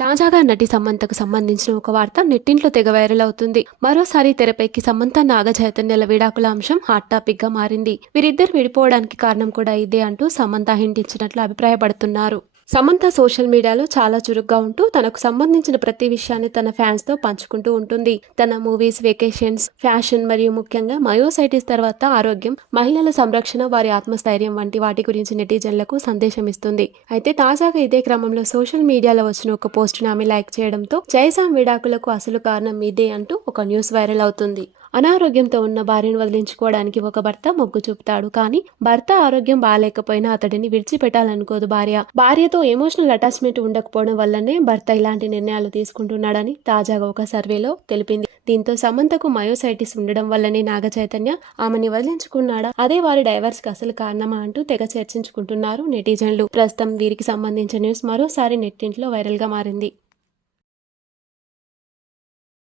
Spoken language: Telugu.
తాజాగా నటి సమంతకు సంబంధించిన ఒక వార్త నెట్టింట్లో తెగ వైరల్ అవుతుంది. మరోసారి తెరపైకి సమంత నాగ చైతన్యాల విడాకుల అంశం హాట్ టాపిక్ గా మారింది. వీరిద్దరు విడిపోవడానికి కారణం కూడా ఇదే అంటూ సమంత హింట్ ఇచ్చినట్లు అభిప్రాయపడుతున్నారు. సమంత సోషల్ మీడియాలో చాలా చురుగ్గా ఉంటూ తనకు సంబంధించిన ప్రతి విషయాన్ని తన ఫ్యాన్స్ తో పంచుకుంటూ ఉంటుంది. తన మూవీస్, వెకేషన్స్, ఫ్యాషన్ మరియు ముఖ్యంగా మయోసైటిస్ తర్వాత ఆరోగ్యం, మహిళల సంరక్షణ, వారి ఆత్మస్థైర్యం వంటి వాటి గురించి నెటిజన్లకు సందేశం ఇస్తుంది. అయితే తాజాగా ఇదే క్రమంలో సోషల్ మీడియాలో వచ్చిన ఒక పోస్టును ఆమె లైక్ చేయడంతో జైసాం విడాకులకు అసలు కారణం ఇదే అంటూ ఒక న్యూస్ వైరల్ అవుతుంది. అనారోగ్యంతో ఉన్న భార్యను వదిలించుకోవడానికి ఒక భర్త మొగ్గు చూపుతాడు. కానీ భర్త ఆరోగ్యం బాగాలేకపోయినా అతడిని విడిచిపెట్టాలనుకోదు భార్య. భార్యతో ఎమోషనల్ అటాచ్మెంట్ ఉండకపోవడం వల్లనే భర్త ఇలాంటి నిర్ణయాలు తీసుకుంటున్నాడని తాజాగా ఒక సర్వేలో తెలిపింది. దీంతో సమంతకు మయోసైటిస్ ఉండడం వల్లనే నాగ చైతన్య ఆమెని వదిలించుకున్నాడా, అదే వారి డైవర్స్ కి అసలు కారణమా అంటూ తెగ చర్చించుకుంటున్నారు నెటిజన్లు. ప్రస్తుతం వీరికి సంబంధించిన న్యూస్ మరోసారి నెట్టింట్లో వైరల్ గా మారింది.